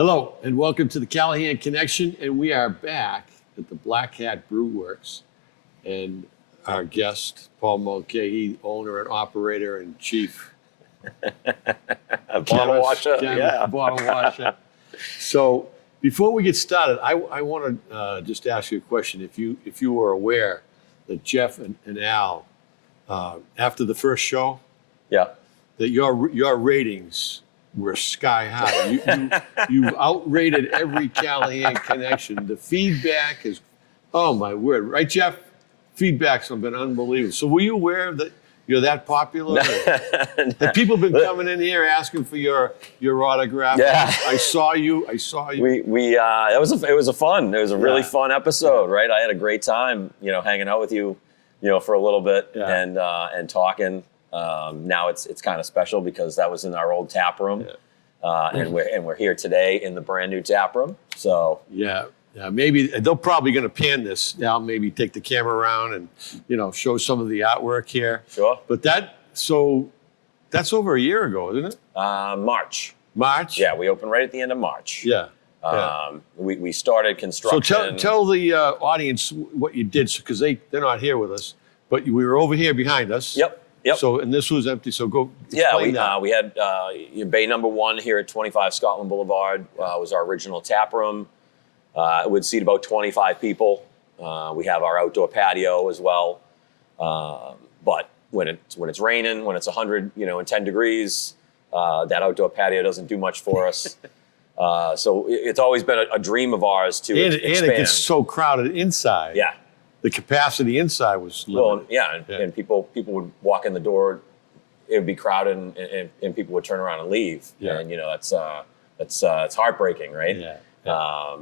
Hello, and welcome to the Callahan Connection, and we are back at the Black Hat Brew Works, and our guest, Paul Mulcahy, owner and operator and chief. Bottle washer, yeah. Bottle washer. So before we get started, I want to just ask you a question. If you were aware that Jeff and Al, after the first show, Yeah. that your ratings were sky high. You've outrated every Callahan connection. The feedback is, oh my word, right, Jeff? Feedback's been unbelievable. So were you aware that you're that popular? Have people been coming in here asking for your autograph? Yeah. I saw you. We it was a really fun episode, right? I had a great time, hanging out with you, for a little bit and talking. Now it's kind of special because that was in our old tap room, and we're here today in the brand new tap room. So yeah, maybe they're probably going to pan this now. Maybe take the camera around and show some of the artwork here. Sure. But that's over a year ago, isn't it? March. March. Yeah, we opened right at the end of March. Yeah. We started construction. So tell the audience what you did, because they're not here with us, but we were over here behind us. Yep. So, and this was empty, so go explain that. We had bay number 1 here at 25 Scotland Boulevard was our original tap room. It would seat about 25 people. We have our outdoor patio as well. But when it's raining, when it's 100, and 10 degrees, that outdoor patio doesn't do much for us. So it's always been a dream of ours to expand. And it gets so crowded inside. Yeah. The capacity inside was limited. Well, and people would walk in the door, it would be crowded, and people would turn around and leave. Yeah. And it's heartbreaking, right? Yeah.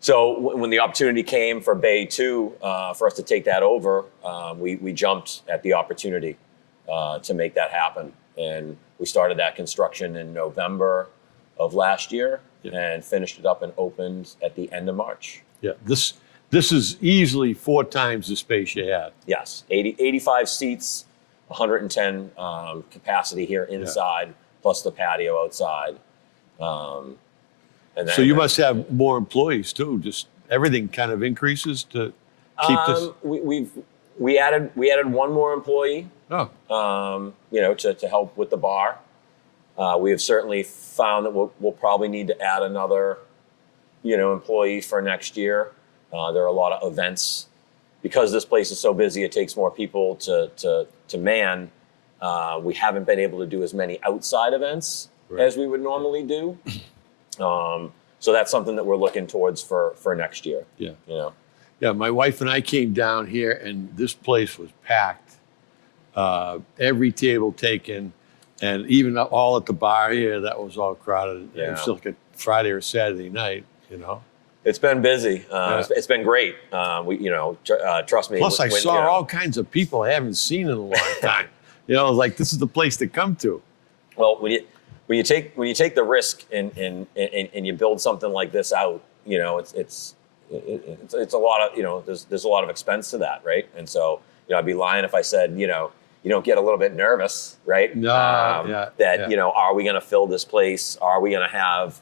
So when the opportunity came for Bay 2 for us to take that over, we jumped at the opportunity to make that happen, and we started that construction in November of last year and finished it up and opened at the end of March. Yeah. This is easily 4 times the space you had. Yes, 85 seats, 110 capacity here inside, plus the patio outside. So you must have more employees too. Just everything kind of increases to keep this. We added one more employee. Oh. To help with the bar. We have certainly found that we'll probably need to add another, employee for next year. There are a lot of events. Because this place is so busy, it takes more people to man. We haven't been able to do as many outside events as we would normally do. So that's something that we're looking towards for next year. Yeah. Yeah, my wife and I came down here, and this place was packed. Every table taken, and even all at the bar here, that was all crowded. Yeah. It was like a Friday or Saturday night, It's been busy. It's been great. Trust me. Plus, I saw all kinds of people I haven't seen in a long time. Like this is the place to come to. Well, when you take the risk and you build something like this out, it's a lot of there's a lot of expense to that, right? And so I'd be lying if I said you don't get a little bit nervous, right? No. Are we going to fill this place? Are we going to have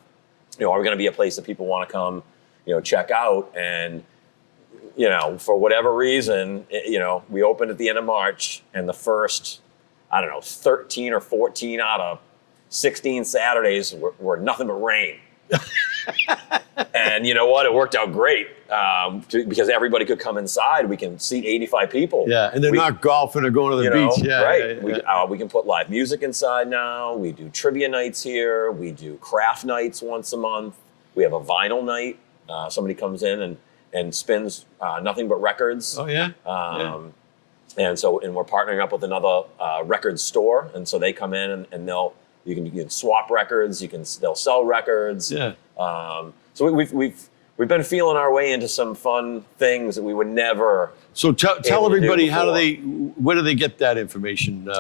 are we going to be a place that people want to come check out? And for whatever reason, we opened at the end of March, and the first 13 or 14 out of 16 Saturdays were nothing but rain. And you know what? It worked out great because everybody could come inside. We can seat 85 people. Yeah, and they're not golfing or going to the beach. Yeah, right. Yeah. We can put live music inside now. We do trivia nights here. We do craft nights once a month. We have a vinyl night. Somebody comes in and spins nothing but records. Oh, yeah? And we're partnering up with another record store. And so they come in and you can swap records. They'll sell records. Yeah. So we've been feeling our way into some fun things that we would never. So tell everybody where do they get that information?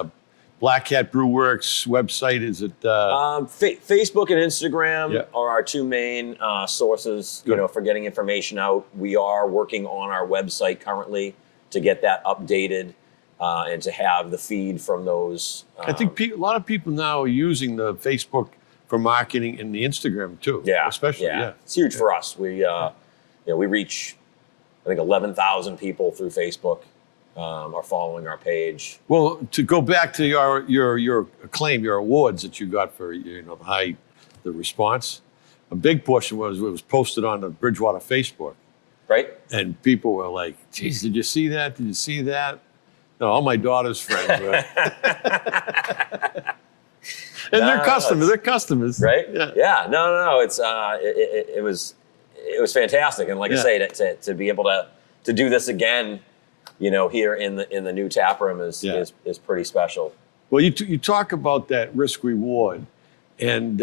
Black Hat Brew Works website, is it? Facebook and Instagram are our 2 main sources, for getting information out. We are working on our website currently to get that updated and to have the feed from those. I think a lot of people now are using the Facebook for marketing and the Instagram too. Yeah, especially. Yeah, it's huge for us. We we reach, I think, 11,000 people through Facebook are following our page. Well, to go back to your acclaim, your awards that you got for the response, a big portion was posted on the Bridgewater Facebook, Right? and people were like, "Geez, did you see that? Did you see that?" No, all my daughter's friends were. And they're customers. They're customers, Right? Yeah. No. It's it was fantastic, and like I say, to be able to do this again, here in the new tap room is pretty special. Well, you talk about that risk reward, and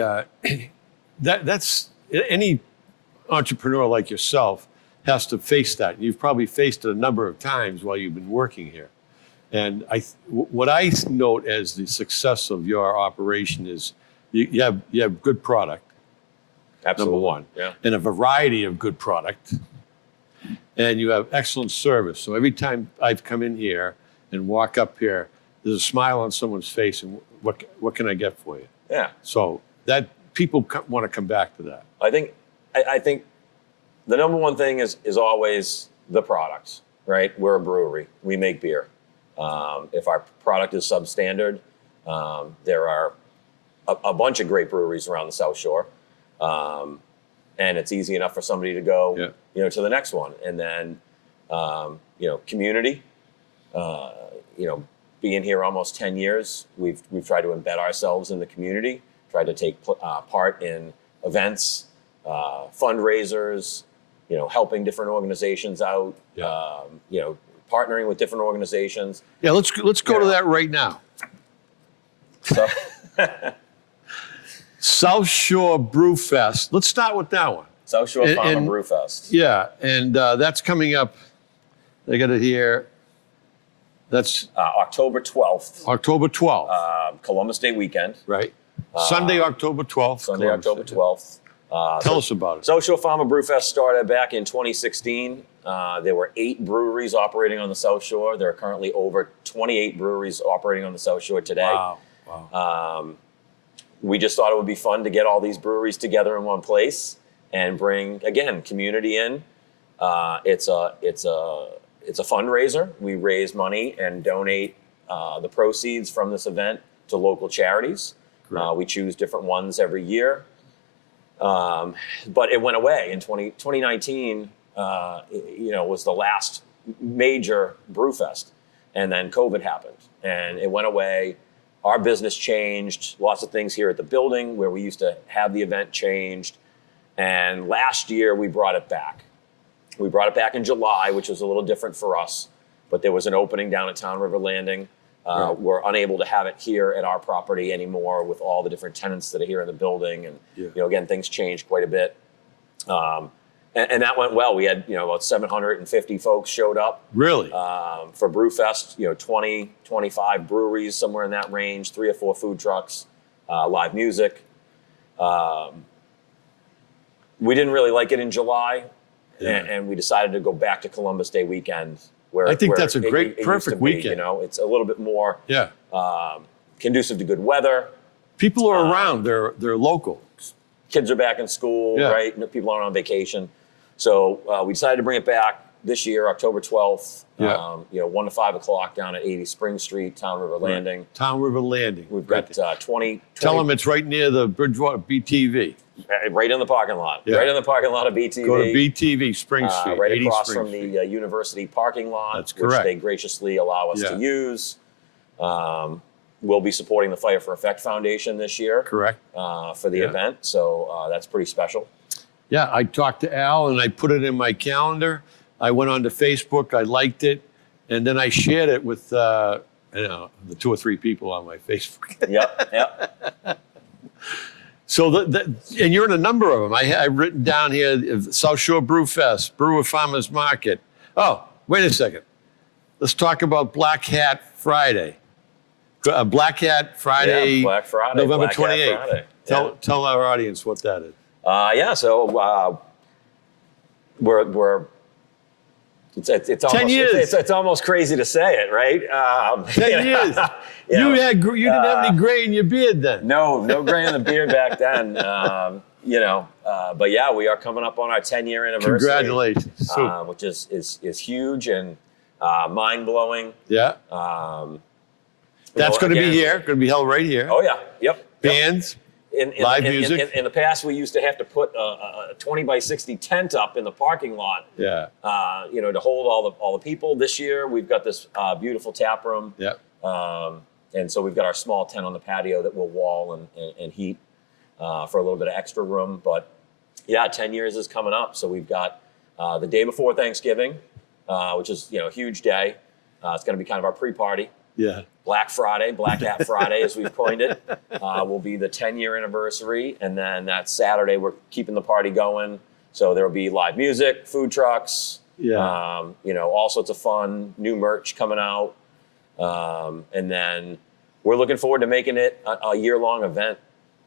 that's any entrepreneur like yourself has to face that. You've probably faced it a number of times while you've been working here. And what I note as the success of your operation is you have good product, Absolutely. number one, Yeah. and a variety of good product, and you have excellent service. So every time I've come in here and walk up here, there's a smile on someone's face, and what can I get for you? Yeah. So that people want to come back to that. I think the number one thing is always the products, right? We're a brewery. We make beer. If our product is substandard, there are a bunch of great breweries around the South Shore, and it's easy enough for somebody to go, to the next one. And then, community. Being here almost 10 years, we've tried to embed ourselves in the community, tried to take part in events, fundraisers, helping different organizations out, partnering with different organizations. Yeah, let's go to that right now. So, South Shore Brew Fest. Let's start with that one. South Shore Farm Brew Fest. Yeah, and that's coming up. I got it here. That's October 12th. October 12th. Columbus Day weekend. Right. Sunday, October 12th. Sunday, Columbus October Day. 12th. Tell us about it. South Shore Farm Brew Fest started back in 2016. There were 8 breweries operating on the South Shore. There are currently over 28 breweries operating on the South Shore today. Wow. We just thought it would be fun to get all these breweries together in one place and bring, again, community in. It's a fundraiser. We raise money and donate the proceeds from this event to local charities. We choose different ones every year. But it went away in 2019. Was the last major brew fest, and then COVID happened, and it went away. Our business changed. Lots of things here at the building where we used to have the event changed, and last year we brought it back. We brought it back in July, which was a little different for us, but there was an opening down at Town River Landing. We're unable to have it here at our property anymore with all the different tenants that are here in the building. And, again, things changed quite a bit. And that went well. We had, about 750 folks showed up. Really? For Brewfest, 20, 25 breweries, somewhere in that range, 3 or 4 food trucks, live music. We didn't really like it in July, and we decided to go back to Columbus Day weekend. I think that's a perfect weekend. It's a little bit more Yeah. Conducive to good weather. People are around. They're local. Kids are back in school, Yeah. right? People aren't on vacation. So we decided to bring it back this year, October 12th, 1 to 5 o'clock down at 80 Spring Street, Town River Landing. Town River Landing. We've got 20. Tell them it's right near the Bridgewater BTV. Right in the parking lot. Yeah. Right in the parking lot of BTV. Go to BTV, Spring Street. Right 80 across Spring from Street. the university parking lot, That's which correct. they graciously allow us to use. We'll be supporting the Fire for Effect Foundation this year. Correct. For the event, so that's pretty special. Yeah, I talked to Al and I put it in my calendar. I went onto Facebook, I liked it, and then I shared it with the 2 or 3 people on my Facebook. Yep. So, and you're in a number of them. I've written down here, South Shore Brew Fest, Brewer Farmers Market. Oh, wait a second. Let's talk about Black Hat Friday. Black Hat Friday, Yeah, Black Friday, November Black Hat 28th. Friday. Tell our audience what that is. So we're It's 10 almost, years. it's almost crazy to say it, right? 10 years. You didn't have any gray in your beard then. No gray in the beard back then. But yeah, we are coming up on our 10-year anniversary. Congratulations. Which is huge and mind blowing. Yeah. That's going to be here. Going to be held right here. Oh yeah. Yep. Bands. Live music. In the past, we used to have to put a 20 by 60 tent up in the parking lot. Yeah. To hold all the people. This year, we've got this beautiful tap room. Yeah. And so we've got our small tent on the patio that we'll wall and heat for a little bit of extra room. But yeah, 10 years is coming up. So we've got the day before Thanksgiving, which is a huge day. It's going to be kind of our pre-party. Yeah. Black Friday, Black Hat Friday, as we've coined it, will be the 10-year anniversary. And then that Saturday, we're keeping the party going. So there will be live music, food trucks, all sorts of fun, new merch coming out. And then we're looking forward to making it a year-long event,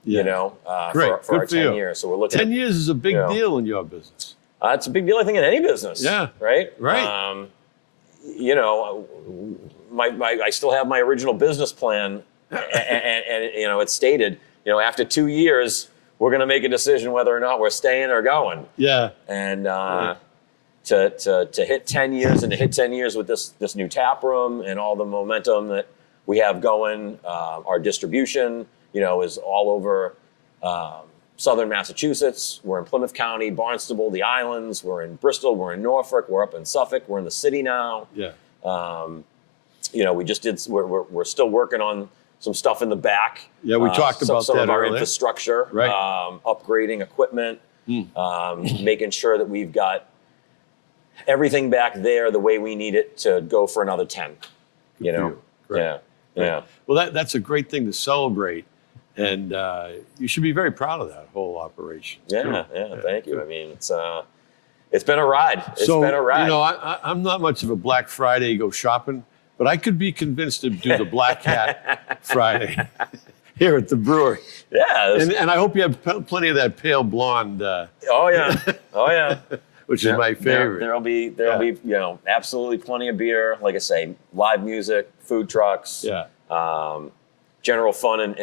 for our 10 years. So we're looking 10 years is a big deal in your business. It's a big deal, I think, in any business. Yeah. Right? Right. I still have my original business plan, and it's stated, after 2 years, we're going to make a decision whether or not we're staying or going. Yeah. And to hit 10 years and to hit 10 years with this new tap room and all the momentum that we have going, our distribution, is all over southern Massachusetts. We're in Plymouth County, Barnstable, the islands. We're in Bristol. We're in Norfolk. We're up in Suffolk. We're in the city now. Yeah. We just did. We're still working on some stuff in the back. Yeah, we talked about some that of our earlier. infrastructure, Right. Upgrading equipment, making sure that we've got everything back there the way we need it to go for another 10. Right. Yeah. Well, that's a great thing to celebrate, and you should be very proud of that whole operation. Yeah. Thank you. I mean, it's been a ride. It's been a ride. I'm not much of a Black Friday go shopping, but I could be convinced to do the Black Hat Friday here at the brewery. Yeah. And I hope you have plenty of that pale blonde. Oh yeah. Which is my favorite. There'll be absolutely plenty of beer. Like I say, live music, food trucks. Yeah. General fun and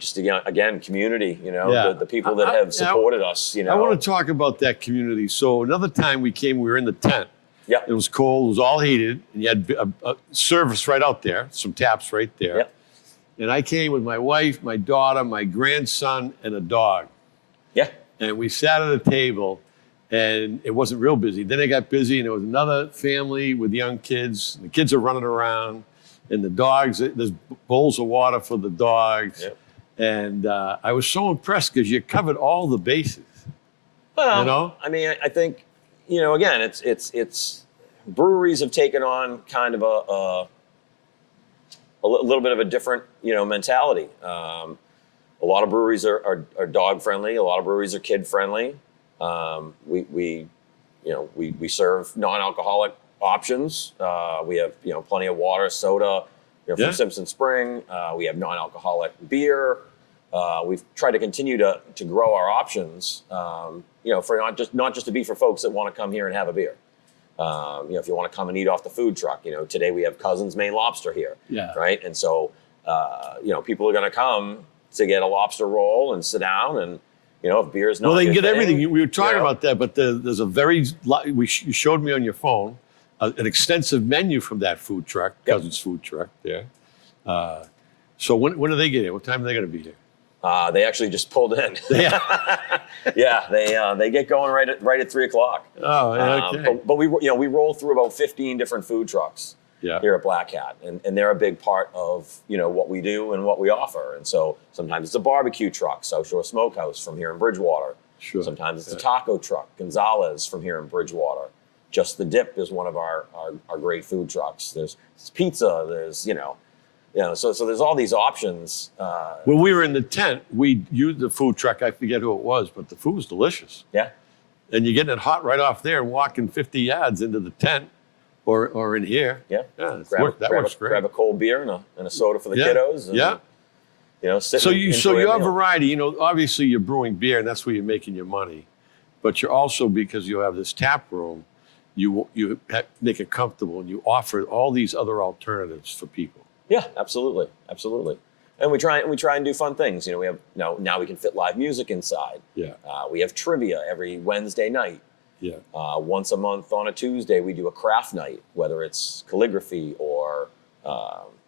just again community. The people that have supported us. I want to talk about that community. So another time we came, we were in the tent. Yeah. It was cold. It was all heated, and you had a service right out there, some taps right there. Yep. And I came with my wife, my daughter, my grandson, and a dog. Yeah. And we sat at a table, and it wasn't real busy. Then it got busy, and there was another family with young kids. The kids are running around, and the dogs, there's bowls of water for the dogs. Yep. And I was so impressed because you covered all the bases. Well, I mean, I think, again, it's breweries have taken on kind of a little bit of a different, mentality. A lot of breweries are dog friendly. A lot of breweries are kid friendly. We serve non-alcoholic options. We have plenty of water, soda, from Simpson Spring. We have non-alcoholic beer. We've tried to continue to grow our options. For not just to be for folks that want to come here and have a beer. If you want to come and eat off the food truck, today we have Cousins Maine Lobster here. Yeah. Right. And so, people are going to come to get a lobster roll and sit down and, if beer's not. Well, they can your get thing, everything. We were talking about that, but there's a you showed me on your phone an extensive menu from that food truck, Cousins Food Truck there. So when are they getting here? What time are they going to be here? They actually just pulled in. Yeah, they get going right at 3 o'clock. Oh, okay. But we roll through about 15 different food trucks here at Black Hat, and they're a big part of what we do and what we offer. And so sometimes it's a barbecue truck, South Shore Smokehouse from here in Bridgewater. Sure. Sometimes it's a taco truck, Gonzalez from here in Bridgewater. Just the Dip is one of our great food trucks. There's pizza. There's so there's all these options. When we were in the tent, we used the food truck. I forget who it was, but the food was delicious. Yeah. And you're getting it hot right off there and walking 50 yards into the tent or in here. Yeah. That Grab works great. Grab a cold beer and a soda for the kiddos. And, sit So and enjoy a your meal. variety, obviously you're brewing beer and that's where you're making your money. but you're also, because you have this tap room, you make it comfortable, and you offer all these other alternatives for people. Yeah, absolutely, absolutely. And we try and do fun things. We have now we can fit live music inside. Yeah. We have trivia every Wednesday night. Yeah. Once a month on a Tuesday, we do a craft night, whether it's calligraphy or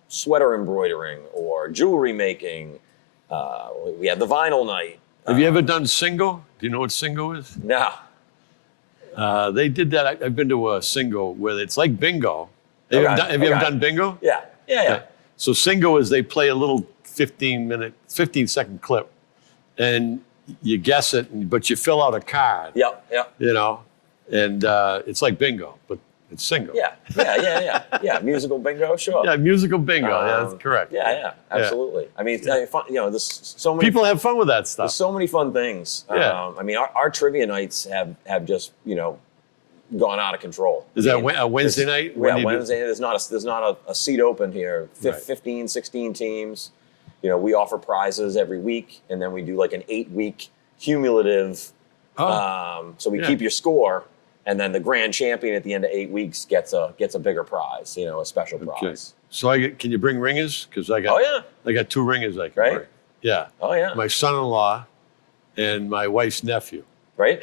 sweater embroidering or jewelry making. We have the vinyl night. Have you ever done single? Do you know what single is? No. They did that. I've been to a single where it's like bingo. Have Okay, you ever done bingo? Yeah. So single is they play a little 15-second clip, and you guess it, but you fill out a card. Yep. And it's like bingo, but it's single. Yeah. Musical bingo, sure. Yeah, musical bingo. Yeah, that's correct. Yeah, absolutely. I mean, fun, there's so many people have fun with that stuff. There's so many fun things. Yeah. I mean, our trivia nights have just gone out of control. Is that a Wednesday night? Yeah, Wednesday. There's not a seat open here. Right. 15, 16 teams. We offer prizes every week, and then we do like an 8-week cumulative. So we keep your score, and then the grand champion at the end of 8 weeks gets a bigger prize. A special prize. So can you bring ringers? Because I got 2 ringers I can bring. Yeah. Oh yeah. My son-in-law and my wife's nephew. Right.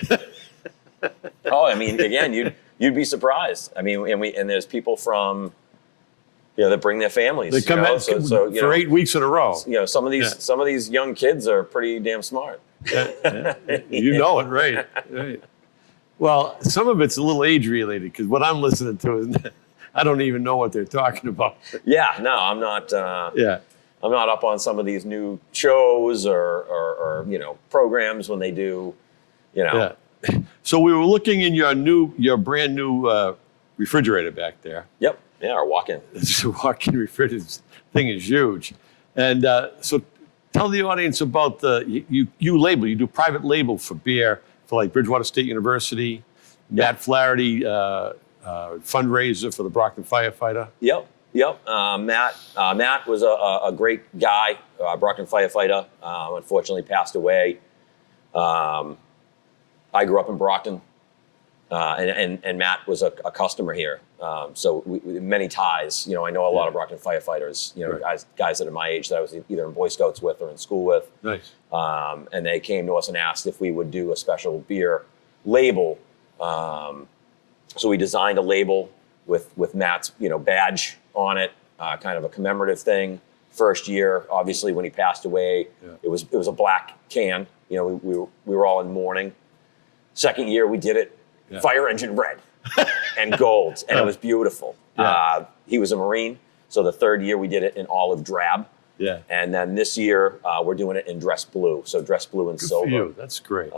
Oh, I mean, again, you'd be surprised. I mean, and there's people from, that bring their families. They come in for 8 weeks in a row. Some of these young kids are pretty damn smart. Yeah. You know it, right? Well, some of it's a little age related, because what I'm listening to is I don't even know what they're talking about. Yeah, no, I'm not. I'm not up on some of these new shows or programs when they do, Yeah. So we were looking in your brand new refrigerator back there. Yep. Yeah, our walk-in. This walk-in refrigerator thing is huge, and so tell the audience about you do private label for beer for like Bridgewater State University, Matt Flaherty fundraiser for the Brockton firefighter. Yep. Matt was a great guy, Brockton firefighter. Unfortunately, passed away. I grew up in Brockton, and Matt was a customer here. So we many ties. I know a lot of Brockton firefighters. Guys that are my age that I was either in Boy Scouts with or in school with. Nice. And they came to us and asked if we would do a special beer label. So we designed a label with Matt's wbadge on it, kind of a commemorative thing. First year, obviously, when he passed away, it was a black can. We were all in mourning. Second year, we did it fire engine red and gold, and it was beautiful. Yeah. He was a Marine, so the third year we did it in olive drab. Yeah. And then this year, we're doing it in dress blue, so dress blue and silver. For you. That's great.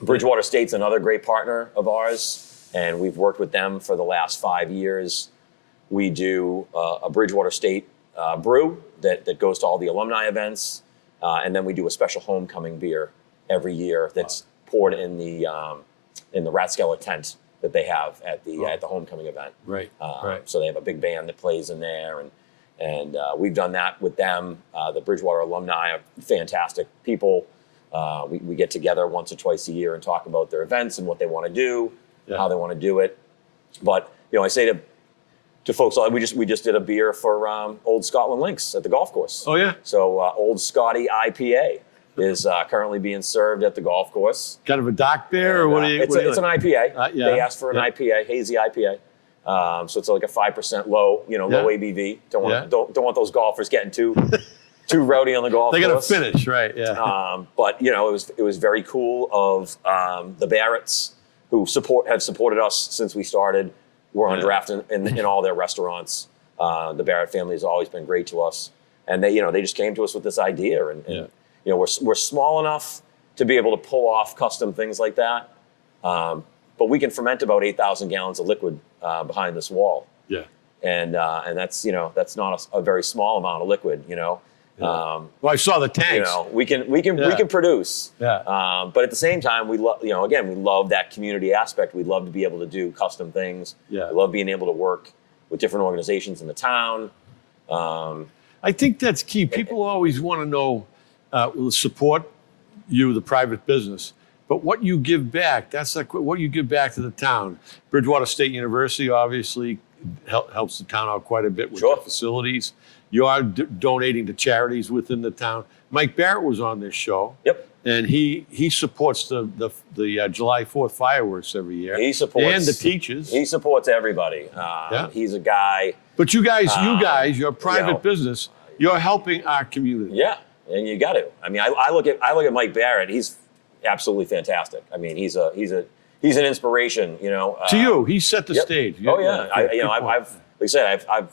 Bridgewater State's another great partner of ours, and we've worked with them for the last 5 years. We do a Bridgewater State brew that goes to all the alumni events, and then we do a special homecoming beer every year that's poured in the Rathskeller tent that they have at the homecoming event. Right. So they have a big band that plays in there, and we've done that with them. The Bridgewater alumni are fantastic people. We get together once or twice a year and talk about their events and what they want to do, how they want to do it. But I say to folks, we just did a beer for Old Scotland Links at the golf course. Oh yeah. So Old Scotty IPA is currently being served at the golf course. Kind of a dock beer, or what do you? It's an IPA. Yeah. They asked for an IPA, hazy IPA. So it's like a 5% low ABV. Don't want those golfers getting too rowdy on the golf course. They got to finish, right? Yeah. But it was very cool of the Barretts who have supported us since we started. We're on draft in all their restaurants. The Barrett family has always been great to us, and they just came to us with this idea, and we're small enough to be able to pull off custom things like that, but we can ferment about 8,000 gallons of liquid behind this wall. Yeah. And that's not a very small amount of liquid. Yeah. Well, I saw the tanks. We can produce. Yeah. But at the same time, we love we love that community aspect. We love to be able to do custom things. Yeah. We love being able to work with different organizations in the town. I think that's key. People always want to know, support you, the private business, But what you give back, that's like what you give back to the town. Bridgewater State University obviously helps the town out quite a bit with Sure. their facilities. You are donating to charities within the town. Mike Barrett was on this show. Yep. And he supports the July 4th fireworks every year. He supports and the teachers. He supports everybody. Yeah. He's a guy. But you guys, your private business, you're helping our community. Yeah, and you got to. I mean, I look at Mike Barrett. He's absolutely fantastic. I mean, he's an inspiration. You know. To you, he set the stage. Oh yeah. I've like I said, I've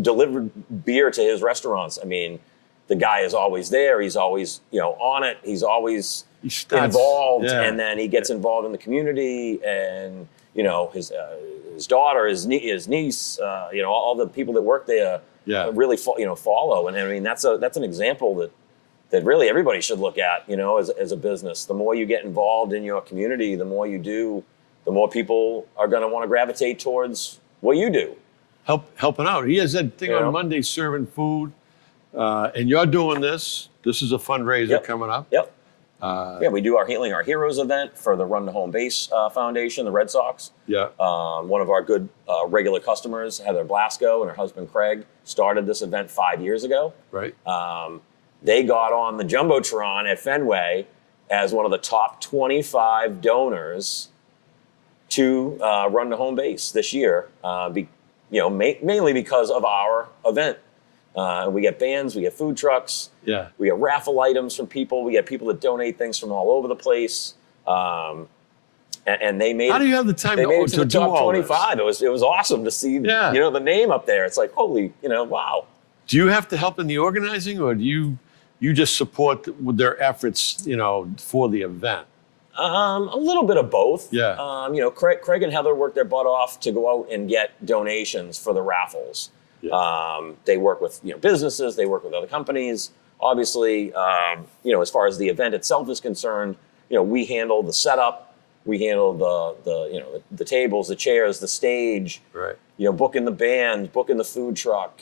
delivered beer to his restaurants. I mean, the guy is always there. He's always on it. He's always involved, and then he gets involved in the community, and his daughter, his niece, all the people that work there, really follow. And I mean, that's an example that really everybody should look at, as a business. The more you get involved in your community, the more you do, the more people are going to want to gravitate towards what you do. Helping out. He has that thing on Monday serving food, and you're doing this. This is a fundraiser coming up. Yep. We do our Healing Our Heroes event for the Run to Home Base Foundation, the Red Sox. Yeah. One of our good regular customers, Heather Blasco, and her husband Craig, started this event 5 years ago. Right. They got on the Jumbotron at Fenway as one of the top 25 donors to Run to Home Base this year, mainly because of our event. We get bands, we get food trucks, we get raffle items from people, we get people that donate things from all over the place. And they made. How do you have the time to the do top all 25? this? It was awesome to see the name up there. It's like, holy, wow. Do you have to help in the organizing, or do you just support with their efforts, for the event? A little bit of both. Yeah. Craig and Heather work their butt off to go out and get donations for the raffles. Yeah. They work with businesses. They work with other companies. Obviously, as far as the event itself is concerned, we handle the setup. We handle the tables, the chairs, the stage. Right. Booking the band, booking the food truck.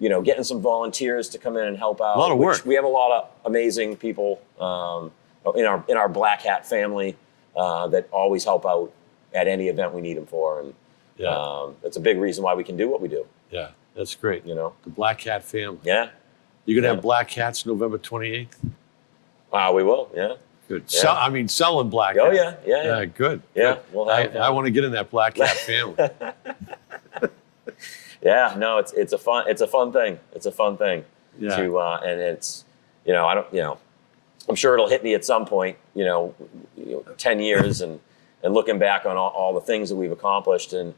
Getting some volunteers to come in and help out. A lot of work. We have a lot of amazing people in our Black Hat family that always help out at any event we need them for, and it's a big reason why we can do what we do. Yeah, that's great. The Black Hat family. Yeah. You're gonna have Black Hats November 28th. We will. Yeah. Good. Yeah. Selling Black Oh Hats. yeah. Good. Yeah. Good. We'll have, I want to get in that Black Hat family. Yeah. No, it's a fun thing. It's a fun thing. Yeah. And it's I'm sure it'll hit me at some point. 10 years and looking back on all the things that we've accomplished and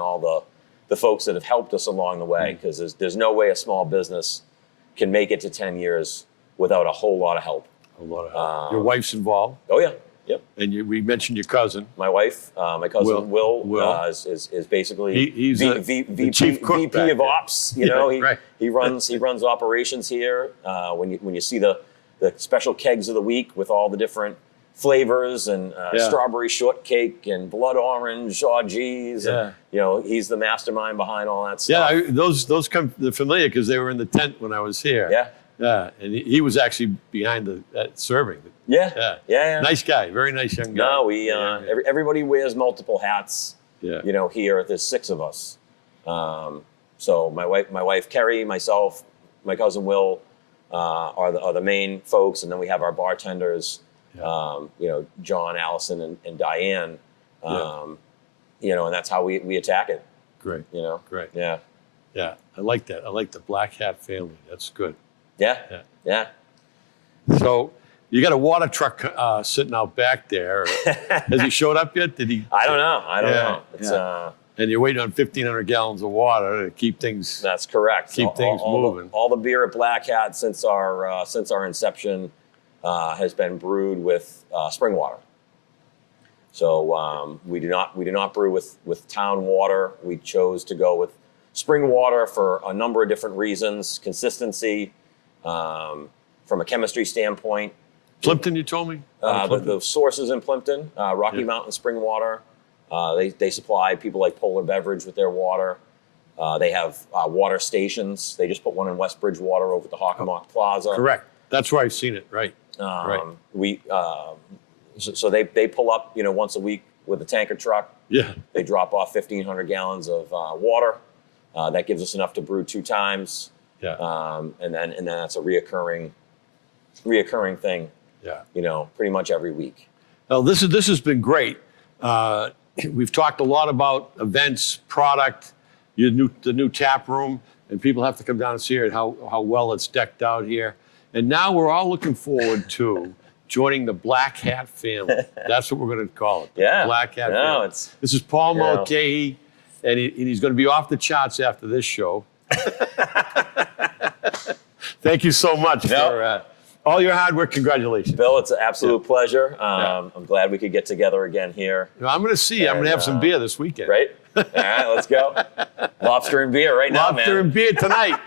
all the folks that have helped us along the way, because there's no way a small business can make it to 10 years without a whole lot of help. A lot of help. Your wife's involved. Oh yeah. Yep. And we mentioned your cousin. My wife, my cousin Will. Is basically he's the chief cook VP back of there. Ops. Right. He runs operations here. When you see the special kegs of the week with all the different flavors and strawberry shortcake and blood orange, geez. And, he's the mastermind behind all that stuff. Yeah, those come familiar because they were in the tent when I was here. Yeah. Yeah, and he was actually behind serving. Yeah. Nice guy, very nice young guy. No, everybody wears multiple hats. Yeah. Here there's 6 of us. So my wife Kerry, myself, my cousin Will are the main folks, and then we have our bartenders. John, Allison, and Diane. And that's how we attack it. Great. Great. Yeah. Yeah, I like that. I like the Black Hat family. That's good. Yeah. So you got a water truck sitting out back there. Has he showed up yet? Did he? I don't know. It's and you're waiting on 1,500 gallons of water to keep things. That's correct. Keep things moving. All the beer at Black Hat since our inception has been brewed with spring water. So we do not brew with town water. We chose to go with spring water for a number of different reasons. Consistency, from a chemistry standpoint. Plimpton, you told me? The sources in Plimpton, Rocky Mountain spring water. They supply people like Polar Beverage with their water. They have water stations. They just put one in West Bridgewater over at the Hockomock Plaza. Correct. That's where I've seen it. Right. We So they pull up, once a week with a tanker truck. Yeah. They drop off 1,500 gallons of water. That gives us enough to brew 2 times. Yeah. And then that's a reoccurring thing. Yeah. Pretty much every week. Well, this has been great. We've talked a lot about events, product, the new tap room, and people have to come down and see it, how well it's decked out here. And now we're all looking forward to joining the Black Hat family. That's what we're going to call it. Yeah. Black Hat family. This is Paul Mulcahy, and he's going to be off the charts after this show. Thank you so much for all your hard work. Congratulations. Bill, it's an absolute pleasure. I'm glad we could get together again here. I'm going to see you. I'm going to have some beer this weekend. Right? All right, let's go. Lobster and beer right now, man. Lobster and beer tonight.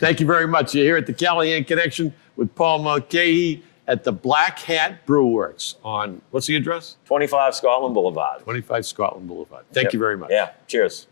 Thank you very much. You're here at the Callahan Connection with Paul Mulcahy at the Black Hat Brew Works on, what's the address? 25 Scotland Boulevard. 25 Scotland Boulevard. Thank you very much. Yeah, cheers.